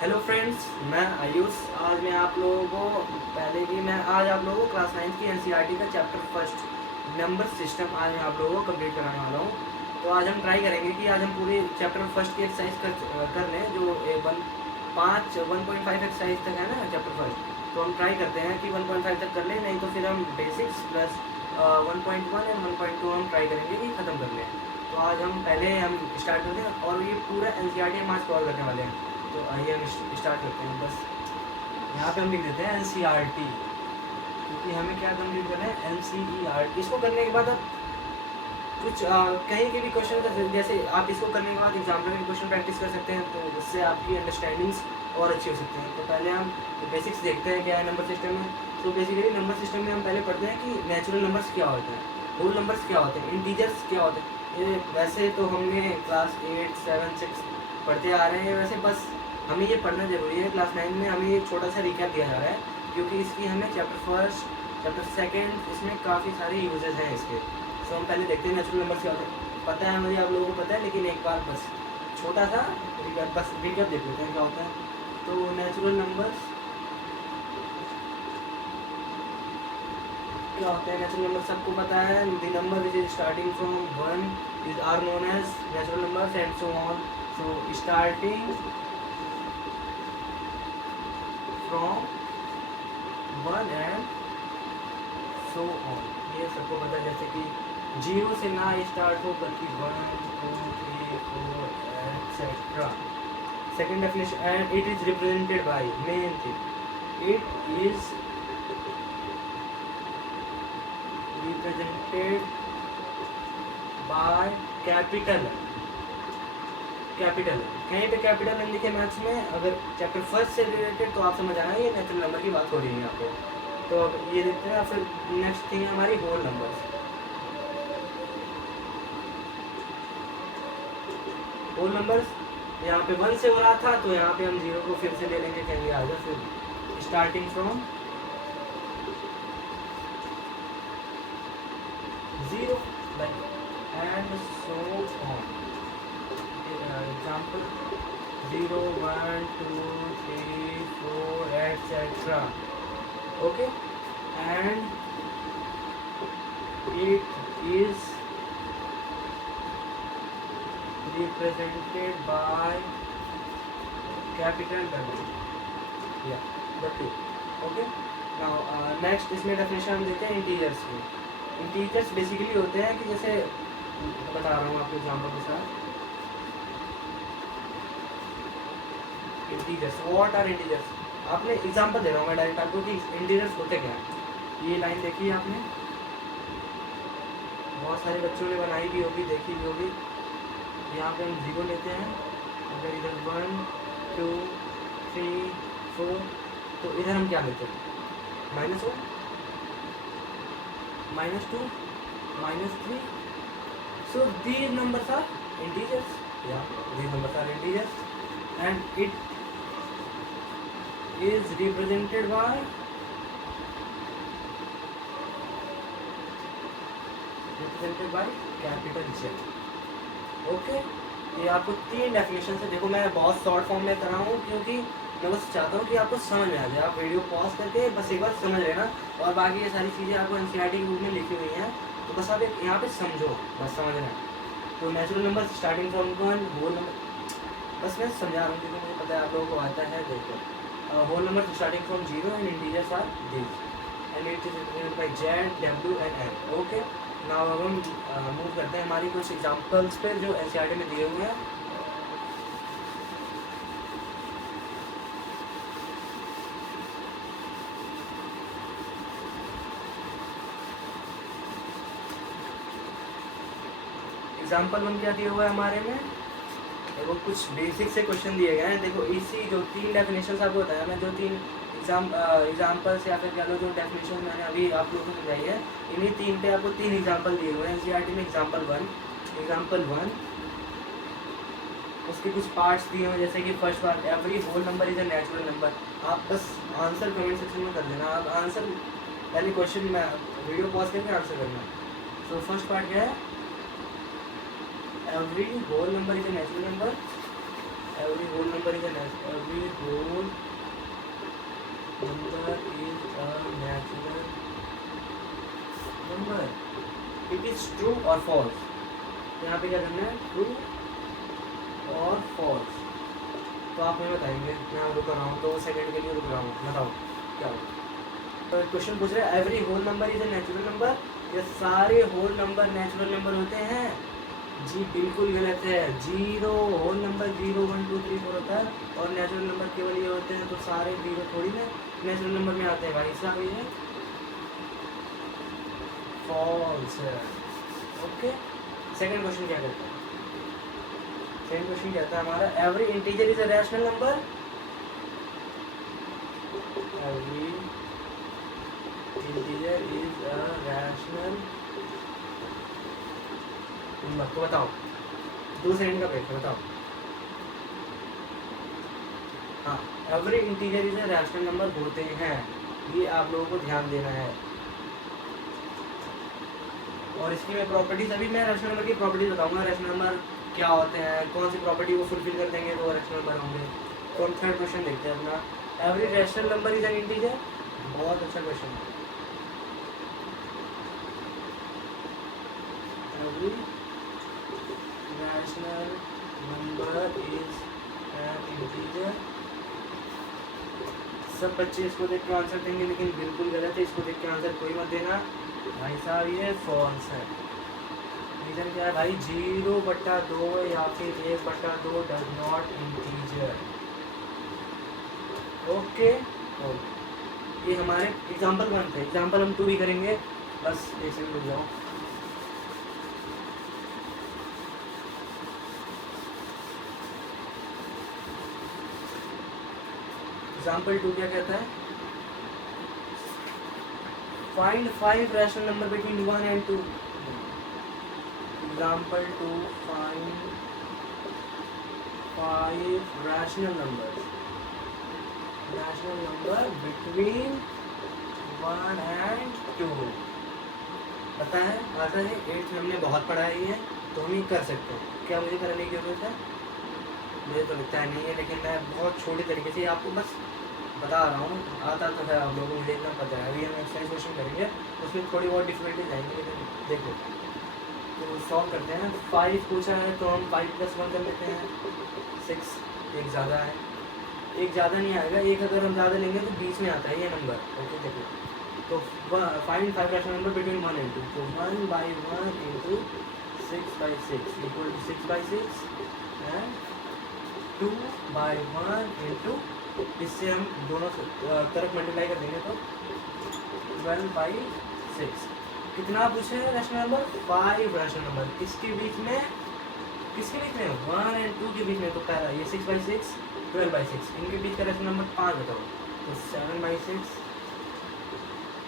Hello friends, मैं आयुष। आज मैं आप लोगों को आज आप लोगों को क्लास 9 की एनसीईआरटी का चैप्टर फर्स्ट नंबर सिस्टम आज मैं आप लोगों को कंप्लीट कराने वाला हूँ। तो आज हम ट्राई करेंगे कि आज हम पूरे चैप्टर फर्स्ट की एक्सरसाइज कर लें, जो 1.5 एक्सरसाइज तक है ना चैप्टर फर्स्ट। तो हम ट्राई करते हैं कि 1.5 तक कर लें, नहीं तो फिर हम बेसिक्स प्लस 1.1 एंड 1.2 हम ट्राई करेंगे कि ख़त्म कर लें। तो आज हम स्टार्ट करते हैं और ये पूरा एनसीईआरटी हम आज कवर करने वाले हैं। तो आइए हम स्टार्ट करते हैं। बस यहाँ पे हम लिख देते हैं एनसीईआरटी, क्योंकि हमें क्या कंप्लीट करना है, एनसीईआरटी। इसको करने के बाद आप कुछ कहीं के भी क्वेश्चन, जैसे आप इसको करने के बाद एग्जाम्पल के क्वेश्चन प्रैक्टिस कर सकते हैं, तो उससे आपकी अंडरस्टैंडिंग्स और अच्छी हो सकती हैं। तो पहले हम बेसिक्स देखते हैं क्या है नंबर सिस्टम में। तो बेसिकली नंबर सिस्टम में हम पहले पढ़ते हैं कि नेचुरल नंबर्स क्या होते हैं, होल नंबर्स क्या होते हैं, इंटीजर्स क्या होते हैं। ये वैसे तो हमने क्लास 8, 7, 6 पढ़ते आ रहे हैं, वैसे बस हमें ये पढ़ना ज़रूरी है। क्लास 9 में हमें एक छोटा सा रिकैप दिया जा रहा है, क्योंकि इसकी हमें चैप्टर फर्स्ट, चैप्टर सेकंड, इसमें काफ़ी सारे यूजेस हैं इसके। तो हम पहले देखते हैं नेचुरल नंबर्स क्या होते हैं। पता है मुझे, आप लोगों को पता है, लेकिन एक बार बस छोटा सा रिकैप देख लेते हैं क्या होता है। तो नेचुरल नंबर्स क्या होते हैं? नेचुरल नंबर सबको पता है। The number which is starting from 1 is are known as natural numbers and so on. So starting from 1 and so on, ये सबको पता है। जैसे कि 0 से ना स्टार्ट हो, बल्कि 1, 2, 3, 4 etcetera. Second definition, and it is represented bye, main thing, it is represented by capital. Capital कहीं पे कैपिटल नहीं लिखे मैथ्स में, अगर चैप्टर फर्स्ट से रिलेटेड, तो आप समझ आना ये नेचुरल नंबर की बात हो रही है यहाँ पे। तो अब ये देखते हैं। फिर नेक्स्ट थिंग है हमारी होल नंबर्स। होल नंबर्स यहाँ पे 1 से हो रहा था, तो यहाँ पे हम 0 को फिर से ले लेंगे, कहेंगे आ जाओ। फिर starting from 0 and so on. Example 0, 1, 2, 3, 4 etcetera. Okay, and it is represented by capital W, yeah, W. Okay, now next इसमें डेफिनेशन हम देखते हैं इंटीजर्स में। इंटीजर्स बेसिकली होते हैं कि जैसे बता रहा हूँ आपको एग्जांपल के साथ। Integers, what are integers? आपने एग्जांपल दे रहा हूँ मैं डायरेक्ट आपको कि इंटीजर्स होते क्या हैं। ये लाइन देखी है आपने, बहुत सारे बच्चों ने बनाई भी होगी, देखी भी होगी। यहाँ पे हम 0 लेते हैं, अगर इधर 1, 2, 3, 4, तो इधर हम क्या लेते हैं? -1, -2, -3। So these numbers are integers, या these numbers are integers, and it is represented by capital Z। Okay, ये आपको 3 डेफिनेशन से, देखो मैं बहुत शॉर्ट फॉर्म में कर रहा हूँ, क्योंकि मैं बस चाहता हूँ कि आपको समझ में आ जाए। आप वीडियो पॉज करके बस एक बार समझ लेना, और बाकी ये सारी चीज़ें आपको एनसीईआरटी के बुक में लिखी हुई हैं, तो बस आप यहाँ पे समझो, बस समझना। तो natural number starting from 1, whole number, बस मैं समझा रहा हूँ क्योंकि मुझे पता है आप लोगों को आता है। देखो, whole number starting from 0 and integers are this, and it is represented by Z, W and N। Okay, now अब हम मूव करते हैं हमारी कुछ एग्जांपल्स पे जो एनसीईआरटी में दिए हुए हैं। एग्जांपल 1 क्या दिया हुआ है हमारे में? देखो कुछ बेसिक से क्वेश्चन दिए गए हैं। देखो इसी जो 3 डेफिनेशन आपको बताया मैं, जो 3 एग्जाम्पल्स या फिर कह लो जो डेफिनेशन मैंने अभी आप लोगों को समझाई है, इन्हीं 3 पे आपको 3 एग्जाम्पल दिए हुए हैं एनसीईआरटी में। एग्जाम्पल 1, उसके कुछ पार्ट्स दिए हुए हैं, जैसे कि first part, every whole number is a natural number. आप बस आंसर कमेंट सेक्शन में कर देना, आप आंसर पहले क्वेश्चन में वीडियो पॉज करके आंसर करना। सो फर्स्ट पार्ट क्या है? Every whole number is a natural number, every whole number is a natural number. It is true or false. यहाँ पे क्या करना है, true और false. तो आप हमें बताएंगे, मैं रुक रहा हूँ 2 सेकंड के लिए रुक रहा हूँ, बताओ क्या हो. तो क्वेश्चन पूछ रहे हैं every whole number is a natural number. ये सारे होल नंबर नेचुरल नंबर होते हैं. जी बिल्कुल गलत है. जीरो होल नंबर 0 1 2 3 4 होता है और नेचुरल नंबर केवल ये होते हैं. तो सारे जीरो थोड़ी ना नेचुरल नंबर में आते हैं भाई साहब. ये फॉल्स है. ओके. सेकंड क्वेश्चन क्या कहता है, सेकंड क्वेश्चन कहता है हमारा every integer is a rational number. Every integer is a rational number. तो बताओ 2 सेकंड का ब्रेक है, बताओ. हाँ, every integer is a rational number होते हैं. ये आप लोगों को ध्यान देना है. और इसकी मैं प्रॉपर्टीज, अभी मैं रैशनल नंबर की प्रॉपर्टीज बताऊंगा. रैशनल नंबर क्या होते हैं, कौन सी प्रॉपर्टी को फुलफिल कर देंगे तो रैशनल नंबर होंगे. तो हम थर्ड क्वेश्चन देखते हैं अपना. Every rational number is an integer. बहुत अच्छा क्वेश्चन है. Every rational number is an integer. सब बच्चे इसको देख के आंसर देंगे, लेकिन बिल्कुल गलत है. इसको देख के आंसर कोई मत देना भाई साहब, ये फॉल्स है. रीजन क्या है भाई, 0/2 या फिर 1/2 डज नॉट इंटीजर. ओके. ये हमारे एग्जाम्पल 1 थे. एग्जाम्पल हम 2 भी करेंगे. बस एक सेकंड रुक जाओ. एग्जाम्पल 2 क्या कहता है, find 5 rational number between 1 and 2. Example 2, find 5 rational number between 1 and 2. पता है, आता है 8th में हमने बहुत पढ़ाई है, तो हम ही कर सकते हैं. क्या मुझे करने की जरूरत है? मुझे तो लगता है नहीं है, लेकिन मैं बहुत छोटे तरीके से आपको बस बता रहा हूँ. आता तो है आप लोगों को, मुझे इतना पता है. अभी हम एक्सरसाइज क्वेश्चन करेंगे, उसमें थोड़ी बहुत डिफिकल्टीज आएंगी, लेकिन देखो. तो सॉल्व करते हैं. 5 पूछा है तो हम 5 + 1 कर लेते हैं 6. एक ज़्यादा है, एक ज़्यादा नहीं आएगा. एक अगर हम ज़्यादा लेंगे तो बीच में आता है ये नंबर. ओके देखो. तो find 5 rational number between 1 and 2. तो 1/1 × 6/6 इक्वल टू 6/6 एंड 2/1 × इससे हम दोनों तरफ मल्टीप्लाई कर देंगे तो 12/6. कितना पूछे हैं रैशनल नंबर? 5 rational number. किसके बीच में 1 and 2 के बीच में. तो पहला ये 6/6 12/6, इनके बीच का रैशनल नंबर 5 बताओ. तो 7/6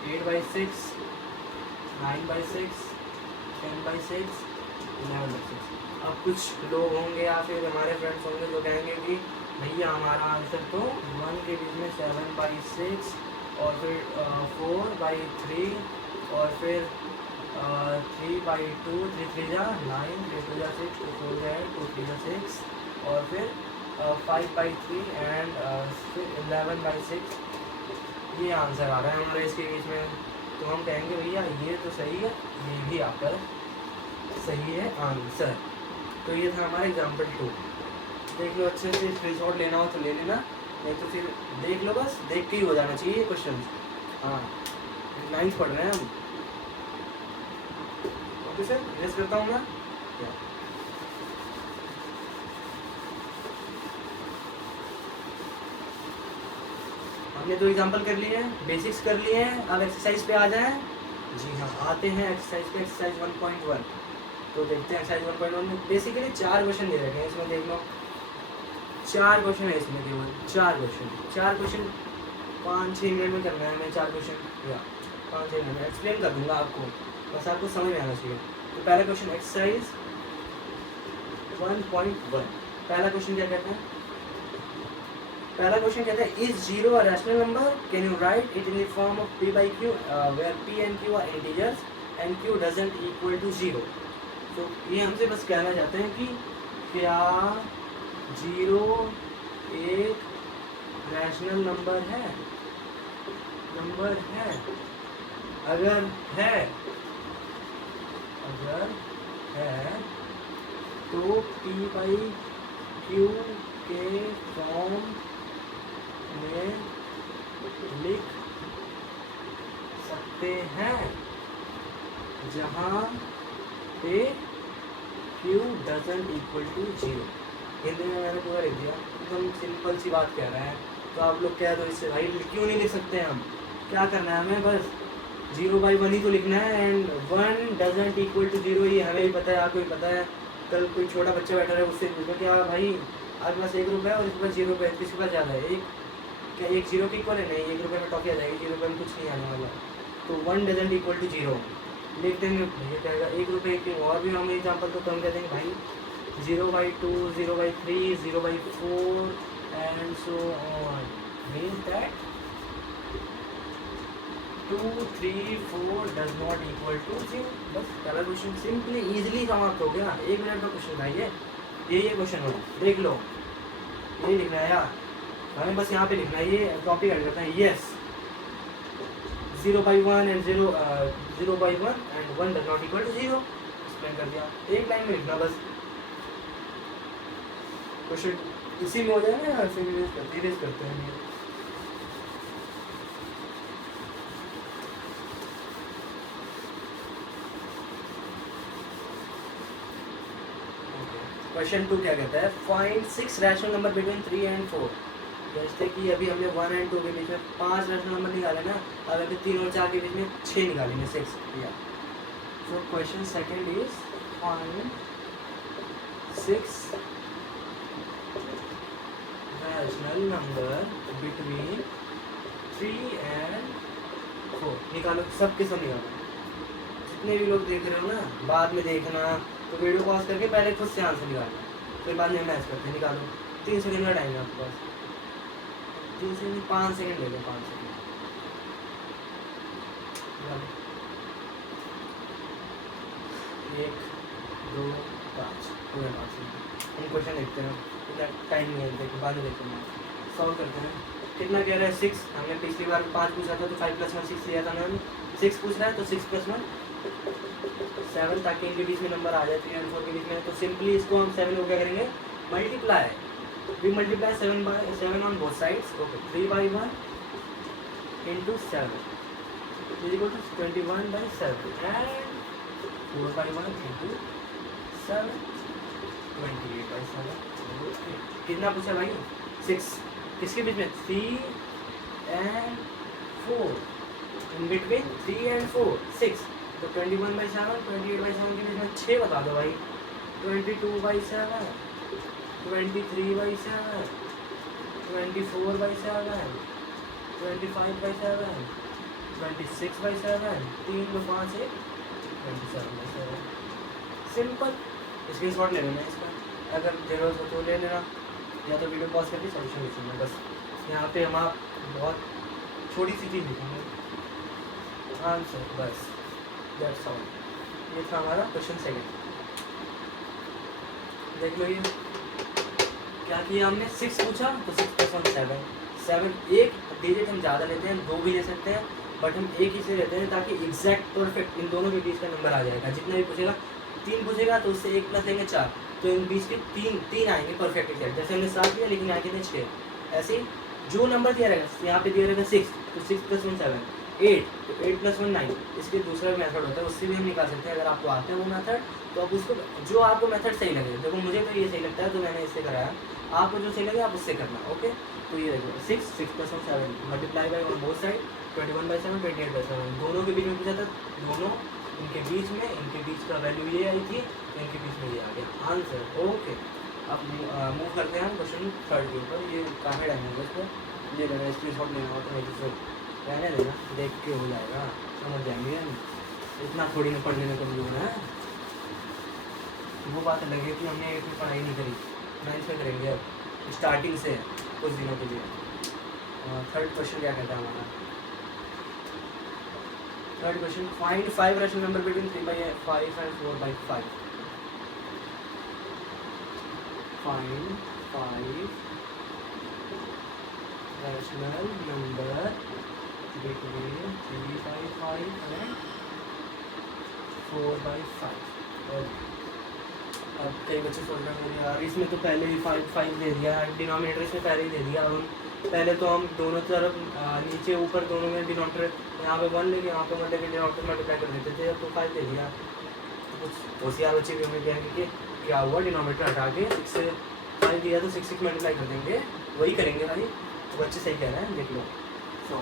8/6 9/6 10/6 11/6. अब कुछ लोग होंगे या फिर हमारे फ्रेंड्स होंगे जो कहेंगे कि भैया हमारा आंसर तो 1 के बीच में 7/6 और फिर 4/3 और फिर 3/2 3 3 जा 9 3 2 जा 6 2 4 जा 8 2 3 जा 6 और फिर 5/3 एंड फिर 11/6. ये आंसर आ रहा है हमारे इसके बीच में. तो हम कहेंगे भैया ये तो सही है, ये भी आपका सही है आंसर. तो ये था हमारा एग्जाम्पल 2. देख लो अच्छे से, स्क्रीनशॉट लेना हो तो ले लेना, नहीं तो फिर देख लो. बस देख के ही हो जाना चाहिए ये क्वेश्चन. हाँ 9th पढ़ रहे हैं हम. ओके सर, रेस्ट करता हूँ मैं. हमने 2 एग्जाम्पल कर लिए हैं, बेसिक्स कर लिए हैं. अब एक्सरसाइज पे आ जाएं. जी हाँ, आते हैं एक्सरसाइज पे. एक्सरसाइज 1.1. तो देखते हैं एक्सरसाइज 1.1 में बेसिकली 4 क्वेश्चन दे रखे हैं. इसमें देख लो 4 क्वेश्चन है इसमें, केवल 4 क्वेश्चन 5-6 मिनट में करना है. मैं 4 क्वेश्चन या 5-6 मिनट में एक्सप्लेन कर दूंगा आपको, बस आपको समझ में आना चाहिए. तो पहला क्वेश्चन एक्सरसाइज 1.1. पहला क्वेश्चन क्या कहते हैं? पहला क्वेश्चन कहता है is 0 a rational number? Can you write it in the form of p/q where p and q are integers and q doesn't equal to 0. तो ये हमसे बस कहना चाहते हैं कि क्या जीरो एक रैशनल नंबर है, अगर है तो पी बाई क्यू के फॉर्म में लिख सकते हैं, जहाँ पे q doesn't equal to zero. Hindi में मैंने पूरा लिख दिया, एकदम सिंपल सी बात कह रहा है। तो आप लोग कह दो इससे भाई क्यों नहीं लिख सकते हम, क्या करना है हमें, बस 0/1 ही तो लिखना है, and 1 doesn't equal to zero, ये हमें ही पता है, आपको भी पता है। कल कोई छोटा बच्चा बैठा है, उससे पूछो क्या भाई आपके पास 1 रुपये है और इसके पास 0 रुपये है, किसके पास ज़्यादा है, एक क्या 1 0 के इक्वल है, नहीं 1 रुपये में टॉफी आ जाएगी, 0 रुपये में कुछ नहीं आने वाला। तो 1 डजंट इक्वल टू जीरो लिख देंगे, ये क्या आएगा 1 रुपये की। और भी हम एग्जाम्पल तो कम कर देंगे भाई, 0/2, 0/3, 0/4 and so on, means that 2, 3, 4 does not equal to 0। बस पहला क्वेश्चन सिंपली इजीली समाप्त हो गया, 1 मिनट का क्वेश्चन था ये क्वेश्चन हो, देख लो, ये लिखना है यार हमें, बस यहाँ पे लिखना है, ये टॉपिक ऐड करते हैं, yes 0/1 and 0/1 and 1 does not equal to 0, explain कर दिया, एक लाइन में लिखना बस, क्वेश्चन इसी में हो जाएगा यार, फिर रिवाइज करते हैं ये। क्वेश्चन 2 क्या कहता है, find 6 rational number between 3 and 4। जैसे कि अभी हमने 1 and 2 के बीच में 5 रैशनल नंबर निकाले ना, अब अभी 3 और 4 के बीच में 6 निकालेंगे, 6 या। So question second is find 6 rational number between 3 and 4। निकालो, सब के सब निकालो, जितने भी लोग देख रहे हो ना, बाद में देखना तो वीडियो पॉज करके पहले खुद से आंसर निकालना, फिर बाद में मैच करते हैं। निकालो, 3 सेकंड का टाइम है आपके पास, 3 सेकंड 5 सेकंड ले लो, 5 सेकंड निकालो, 1 2 5 पूरे 5 सेकंड। हम क्वेश्चन देखते हैं, तो टाइम नहीं है, देखो बाद में देखते हैं, सॉल्व करते हैं। कितना कह रहा है 6, हमने पिछली बार 5 पूछा था तो 5 + 1 6 लिया था ना, 6 पूछ रहा है तो 6 + 1 7, ताकि इनके बीच में नंबर आ जाए 3 और 4 के बीच में। तो सिंपली इसको हम 7 को क्या करेंगे, multiply, we multiply 7 on both sides. Okay, 3/1 into 7 is equal to 21/7 and 4/1 into 7 28/7। कितना पूछा भाई, 6, किसके बीच में, 3 and 4, इन बिटवीन 3 and 4 6, तो 21/7 28/7 के बीच में 6 बता दो भाई, 22/7 23/7 24/7 25/7 26/7 3 2 5 1 27/7। सिंपल, स्क्रीन शॉट ले लेना इसका, अगर जरूरत हो तो ले लेना, या तो वीडियो पॉज करके सॉल्यूशन लिख लेना। बस यहाँ पे हम आप बहुत छोटी सी चीज़ लिखेंगे, आंसर, बस दैट्स ऑल। ये था हमारा क्वेश्चन सेकंड। देख लो, ये क्या किया हमने, 6 पूछा तो 6 + 1 7, 7 एक डिजिट हम ज़्यादा लेते हैं, 2 भी ले सकते हैं, बट हम एक ही से लेते हैं ताकि एग्जैक्ट परफेक्ट इन दोनों के बीच का नंबर आ जाएगा। जितना भी पूछेगा, 3 पूछेगा तो उससे 1 + लेंगे 4, तो इन बीच के 3 आएंगे परफेक्ट एग्जैक्ट। जैसे हमने 7 लिया लेकिन आगे कितने 6, ऐसे ही जो नंबर दिया रहेगा, यहाँ पे दिया रहेगा 6, तो 6 + 1 7, 8, तो 8 + 1 9। इसके दूसरा मेथड होता है, उससे भी हम निकाल सकते हैं, अगर आपको आता है वो मेथड तो आप उसको, जो आपको मेथड सही लगे, देखो मुझे तो ये सही लगता है तो मैंने इससे कराया, आपको जो सही लगे आप उससे करना। ओके, तो ये देखो 6 + 1 7 multiply by on both side 21/7 28/7, दोनों के बीच में पूछा था, दोनों इनके बीच का वैल्यू ये आई थी, इनके बीच में ये आ गया आंसर। ओके, अब मूव करते हैं हम क्वेश्चन 3 के ऊपर। ये काफ़ी टाइम होगा इसको, ये लेना स्क्रीन शॉट लेना होता है, तो रहने देना, देख के हो जाएगा, समझ जाएंगे हम, इतना थोड़ी ना पढ़ने में कमजोर है। वो बात अलग है कि हमने इतनी पढ़ाई नहीं करी, 9th से करेंगे अब स्टार्टिंग से कुछ दिनों के लिए। थर्ड क्वेश्चन क्या कहता है हमारा, third question, find 5 rational number between 3/5 and 4/5। Find 5 rational number between 3/5 and 4/5. और अब कई बच्चे सोच रहे हैं यार इसमें तो पहले ही 5 दे दिया है, डिनोमिनेटर इसमें पहले ही दे दिया। हम पहले तो हम दोनों तरफ नीचे ऊपर दोनों में डिनोमिनेटर यहाँ पे 1 लेके यहाँ पे 1 लेके डिनोमिनेटर मल्टीप्लाई कर देते थे, अब तो 5 दे दिया। कुछ होशियार बच्चे भी हमें कहेंगे कि क्या हुआ डिनोमिनेटर हटा के 6 से 5 दिया तो 6 मल्टीप्लाई कर देंगे, वही करेंगे भाई। तो बच्चे सही कह रहे हैं, देख लो। सो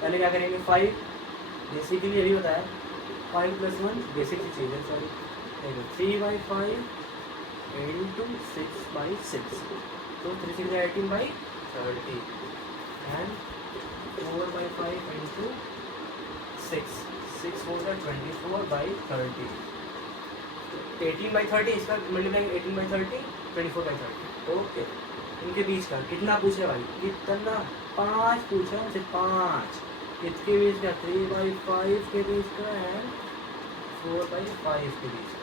पहले क्या करेंगे 5 बेसिकली यही बताया 5 + 1 बेसिक सी चीज़ है, सॉरी 3/5 into 6/6, तो 3 6 18/30 and 4/5 into 6 6 4 24/30, 18/30 इसका मल्टीप्लाई 18/30 24/30। ओके, इनके बीच का कितना पूछे भाई, कितना 5 पूछा, सिर्फ 5। किसके बीच का 3/5 के बीच का एंड 4/5 के बीच का।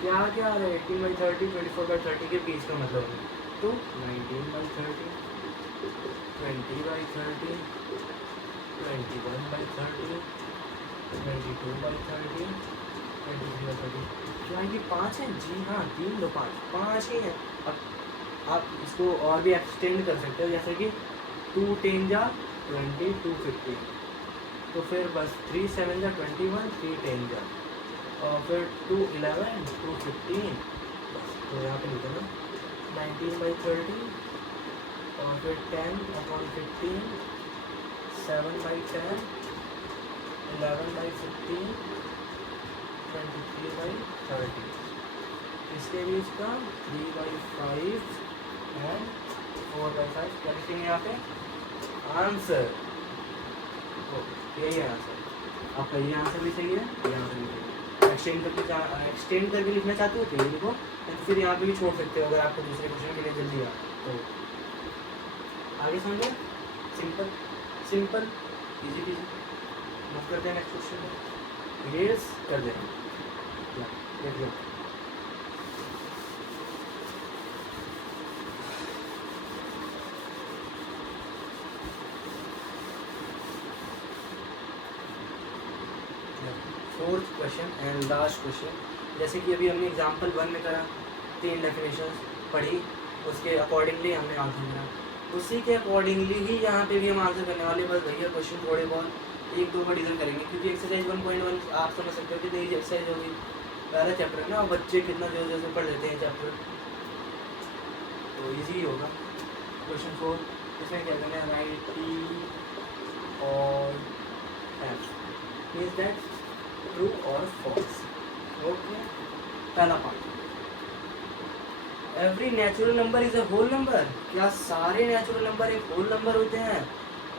क्या क्या आ रहा है 18/30 24/30 के बीच का मतलब है तो 19/30 20/30 21/30 22/30 23/30। क्या ये 5 है? जी हाँ, 3 2 5 ही है। अब आप इसको और भी एक्सटेंड कर सकते हो, जैसे कि 2 10 जा 20 2 50, तो फिर बस 3 7 जा 21 3 10 जा, और फिर 2 11 2 15, बस तो यहाँ पे लिखो ना 19/30, और फिर 10/15 7/10 11/15 23/30। इसके बीच का 3/5 एंड 4/5 क्या लिखेंगे यहाँ पे आंसर। यही है आंसर, आपका ये आंसर भी सही है, ये आंसर भी सही है। एक्सटेंड करके लिखना चाहते हो तो ये लिखो, तो फिर यहाँ पे भी छोड़ सकते हो अगर आपको दूसरे क्वेश्चन के लिए जल्दी आ तो। आगे समझे, simple simple easy peasy. Move करते हैं नेक्स्ट क्वेश्चन में, इरेज कर देना, देख लो। Fourth question and last question, जैसे कि अभी हमने एग्जाम्पल 1 में करा, 3 डेफिनेशंस पढ़ी, उसके अकॉर्डिंगली हमने आंसर करा, उसी के अकॉर्डिंगली ही यहाँ पे भी हम आंसर करने वाले। बस भैया क्वेश्चन थोड़े बहुत 1-2 का डिज़ाइन करेंगे, क्योंकि एक्सरसाइज 1.1 आप समझ सकते हो कि नई एक्सरसाइज होगी, पहला चैप्टर है ना, बच्चे कितना जोर जोर से पढ़ लेते हैं चैप्टर, तो ईजी होगा। क्वेश्चन 4 इसमें क्या करना है, राइट टी और एफ मीन्स दैट ट्रू और फॉल्स। ओके, पहला part, every natural number is a whole number. क्या सारे नेचुरल नंबर एक होल नंबर होते हैं?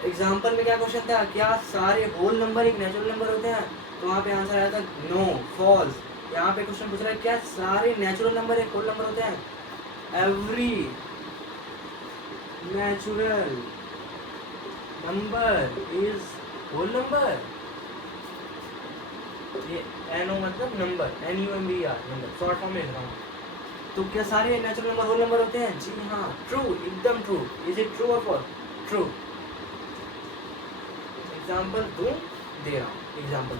एग्जाम्पल में क्या क्वेश्चन था, क्या सारे होल नंबर एक नेचुरल नंबर होते हैं? तो वहाँ पे आंसर आया था नो, फॉल्स। यहाँ पे क्वेश्चन पूछ रहा है क्या सारे नेचुरल नंबर एक होल नंबर होते हैं? Every natural number is whole number. ये एनओ मतलब number, NUMBR number, short form में लिख रहा हूँ। तो क्या सारे नेचुरल नंबर होल नंबर होते हैं? जी हाँ, ट्रू, एकदम ट्रू। इज इट ट्रू और फॉल्स? ट्रू। एग्जाम्पल दूं, दे रहा हूँ example.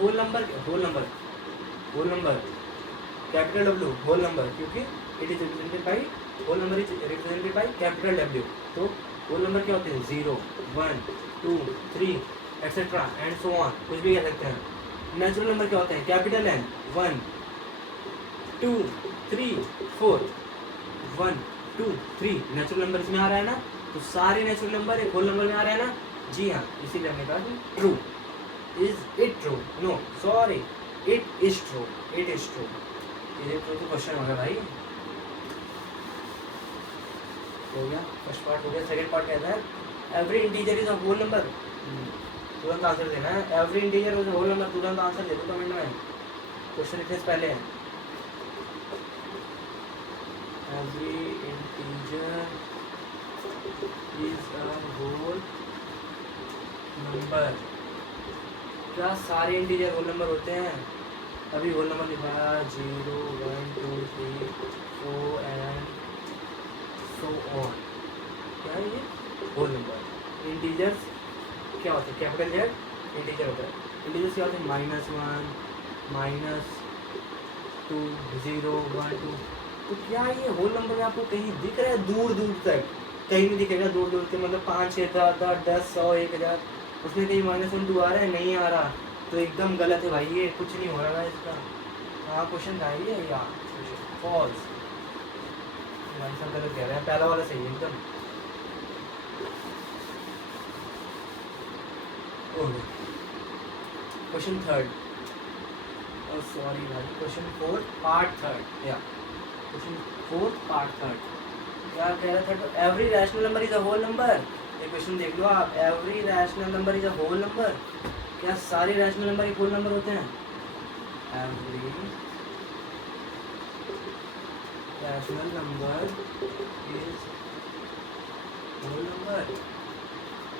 Whole number, whole number, whole number capital W, whole number, क्योंकि it is represented by, whole number is represented by capital W। तो होल नंबर क्या होते हैं? 0 1 2 3 एक्सेट्रा एंड सो ऑन, कुछ भी कह सकते हैं। नेचुरल नंबर क्या होते हैं? कैपिटल N 1 2 3 4 1 2 3 नेचुरल नंबर इसमें आ रहा है ना, तो सारे नेचुरल नंबर एक होल नंबर में आ रहा है ना। जी हाँ, इसीलिए हमने कहा true. Is it true? No, sorry, it is true, it is true. ये ट्रू तो क्वेश्चन होगा भाई। हो गया, फर्स्ट पार्ट हो गया। सेकंड पार्ट कहता है every integer is a whole number. तुरंत आंसर देना है, every integer is a whole number, तुरंत आंसर दे दो कमेंट में, क्वेश्चन लिखने से पहले है। Every integer is a whole number. क्या सारे इंटीजर होल नंबर होते हैं? अभी होल नंबर लिखवाया 0 1 2 3 सो एंड सो ऑन। क्या है ये? Whole number. इंटीजर्स क्या होते हैं? कैपिटल जेड इंटीजर होता है। इंटीजर्स क्या होते हैं? -1, -2, 0, 1, 2। तो क्या ये होल नंबर में आपको कहीं दिख रहा है? दूर दूर तक कहीं नहीं दिखेगा। दूर दूर तक मतलब 5, 6, 7, 8, 10, 100, 1000 उसमें कहीं -1, 2 आ रहा है? नहीं आ रहा। तो एकदम गलत है भाई, ये कुछ नहीं हो रहा है इसका। हाँ क्वेश्चन था ये या फॉल्स। भाई साहब गलत कह रहे हैं, पहला वाला सही है एकदम। क्वेश्चन थर्ड, सॉरी भाई, क्वेश्चन 4 पार्ट थर्ड या क्वेश्चन 4 पार्ट थर्ड। क्या कह रहा था? Every rational number is a whole number. ये क्वेश्चन देख लो आप। Every rational number is a whole number. क्या सारे रैशनल नंबर एक होल नंबर होते हैं? Every rational number is whole number.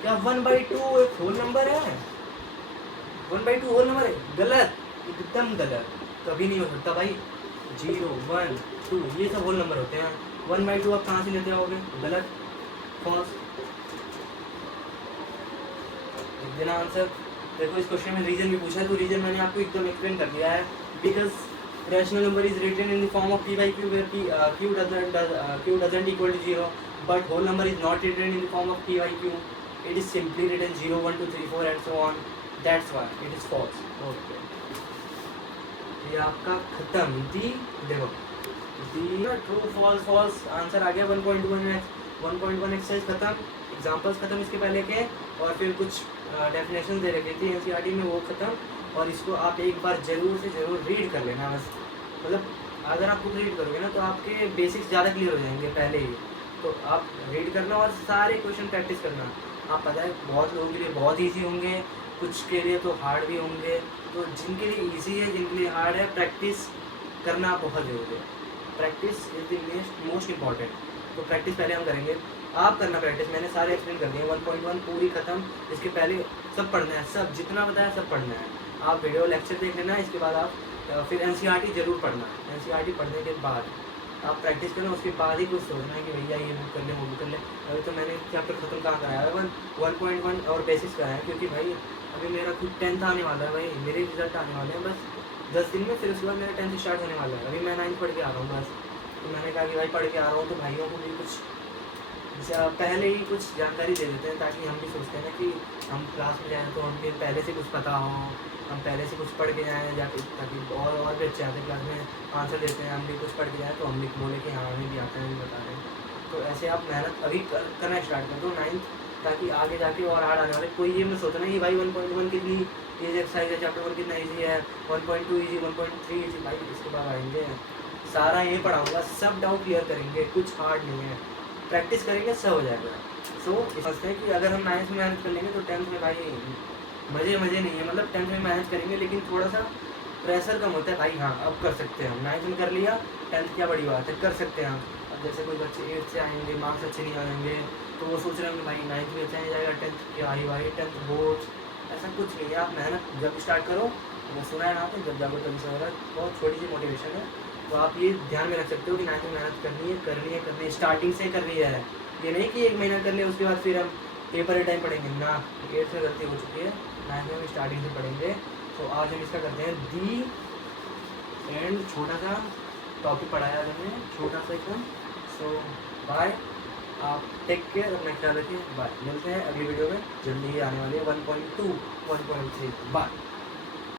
क्या 1/2 एक होल नंबर है? 1/2 होल नंबर है? गलत, एकदम गलत, कभी नहीं हो सकता भाई। 0, 1, 2 ये सब होल नंबर होते हैं। 1/2 आप कहाँ से लेते आओगे? गलत, फॉल्स। लिख देना आंसर। देखो इस क्वेश्चन में रीजन भी पूछा है, तो रीजन मैंने आपको एकदम एक्सप्लेन कर दिया है। Because rational number is written in the form of p/q where q doesn't equal to 0, but whole number is not written in the form of p/q. It is simply written 0, 1, 2, 3, 4 and so on. That's why it is false. Okay. ये आपका खत्म। दी देखो the true false false answer आ गया। 1.1 exercise खत्म, examples खत्म इसके पहले के, और फिर कुछ डेफिनेशन दे रखी थी एनसीईआरटी में, वो खत्म। और इसको आप एक बार जरूर से जरूर रीड कर लेना बस। मतलब अगर आप बुक रीड करोगे ना तो आपके बेसिक्स ज़्यादा क्लियर हो जाएंगे पहले ही। तो आप रीड करना और सारे क्वेश्चन प्रैक्टिस करना। आप पता है बहुत लोगों के लिए बहुत ईजी होंगे, कुछ के लिए तो हार्ड भी होंगे। तो जिनके लिए इजी है, जिनके लिए हार्ड है, प्रैक्टिस करना बहुत ज़रूरी है। Practice is the most important. तो प्रैक्टिस पहले हम करेंगे, आप करना प्रैक्टिस। मैंने सारे एक्सप्लेन कर दिए। 1.1 पूरी खत्म। इसके पहले सब पढ़ना है, सब जितना बताया सब पढ़ना है। आप वीडियो लेक्चर देख लेना, इसके बाद आप फिर एनसीईआरटी जरूर पढ़ना। एनसीईआरटी पढ़ने के बाद आप प्रैक्टिस करना, उसके बाद ही कुछ सोचना है कि भैया ये बुक कर ले, वो बुक कर ले। अभी तो मैंने चैप्टर खत्म कहाँ कराया है? 1.1 और बेसिक्स कराया है, क्योंकि भाई अभी मेरा खुद 10th आने वाला है भाई, मेरे रिजल्ट आने वाले हैं बस 10 दिन में। फिर उसके बाद मेरा 10th स्टार्ट होने वाला है। अभी मैं 9th पढ़ के आ रहा हूँ बस। तो मैंने कहा कि भाई पढ़ के आ रहा हूँ तो भाइयों को भी कुछ पहले ही कुछ जानकारी दे देते हैं, ताकि हम भी सोचते हैं ना कि हम क्लास में जाएँ तो हमें पहले से कुछ पता हो, हम पहले से कुछ पढ़ के जाएँ जाके, ताकि और भी अच्छे आते क्लास में आंसर देते हैं। हम भी कुछ पढ़ के जाएँ तो हम भी बोले कि हाँ हमें भी आता है, भी बता रहे हैं। तो ऐसे आप मेहनत अभी करना स्टार्ट कर दो 9th, ताकि आगे जाके और हार्ड आने वाले। कोई ये मैं सोचना कि भाई 1.1 कितनी ईजी एक्सरसाइज है, चैप्टर 1 कितना ईजी है, 1.2 ईजी, 1.3 ईजी। भाई इसके बाद आएंगे सारा ये पढ़ाऊँगा, सब डाउट क्लियर करेंगे, कुछ हार्ड नहीं है। प्रैक्टिस करेंगे सब हो जाएगा। सो समझते हैं कि अगर हम 9th में मेहनत कर लेंगे तो 10th में भाई मज़े नहीं है। मतलब 10th में मेहनत करेंगे लेकिन थोड़ा सा प्रेशर कम होता है भाई। हाँ अब कर सकते हैं हम, 9th में कर लिया, 10th क्या बड़ी बात है, कर सकते हैं हम। अब जैसे कोई बच्चे 8th से आएंगे, मार्क्स अच्छे नहीं आएंगे, तो वो सोच रहे हैं कि भाई 9th में अच्छा नहीं जाएगा, 10th क्या ही भाई 10th बोर्ड्स, ऐसा कुछ नहीं है। आप मेहनत जब स्टार्ट करो, वो सुना है ना आपने, जब जागो तभी से हो रहा है। बहुत छोटी सी मोटिवेशन है, तो आप ये ध्यान में रख सकते हो कि 9th में मेहनत करनी है, स्टार्टिंग से करनी है। ये नहीं कि एक महीना कर ले उसके बाद फिर हम पेपर के टाइम पढ़ेंगे ना। 8th में गलती हो चुकी है, 9th में हम स्टार्टिंग से पढ़ेंगे। तो आज हम इसका करते हैं दी एंड, छोटा सा टॉपिक पढ़ाया हमने, छोटा सा एकदम। सो बाय, आप टेक केयर, अपना ख्याल रखिए, बाय। मिलते हैं अगली वीडियो में, जल्दी ही आने वाली है 1.2 1.3। बाय।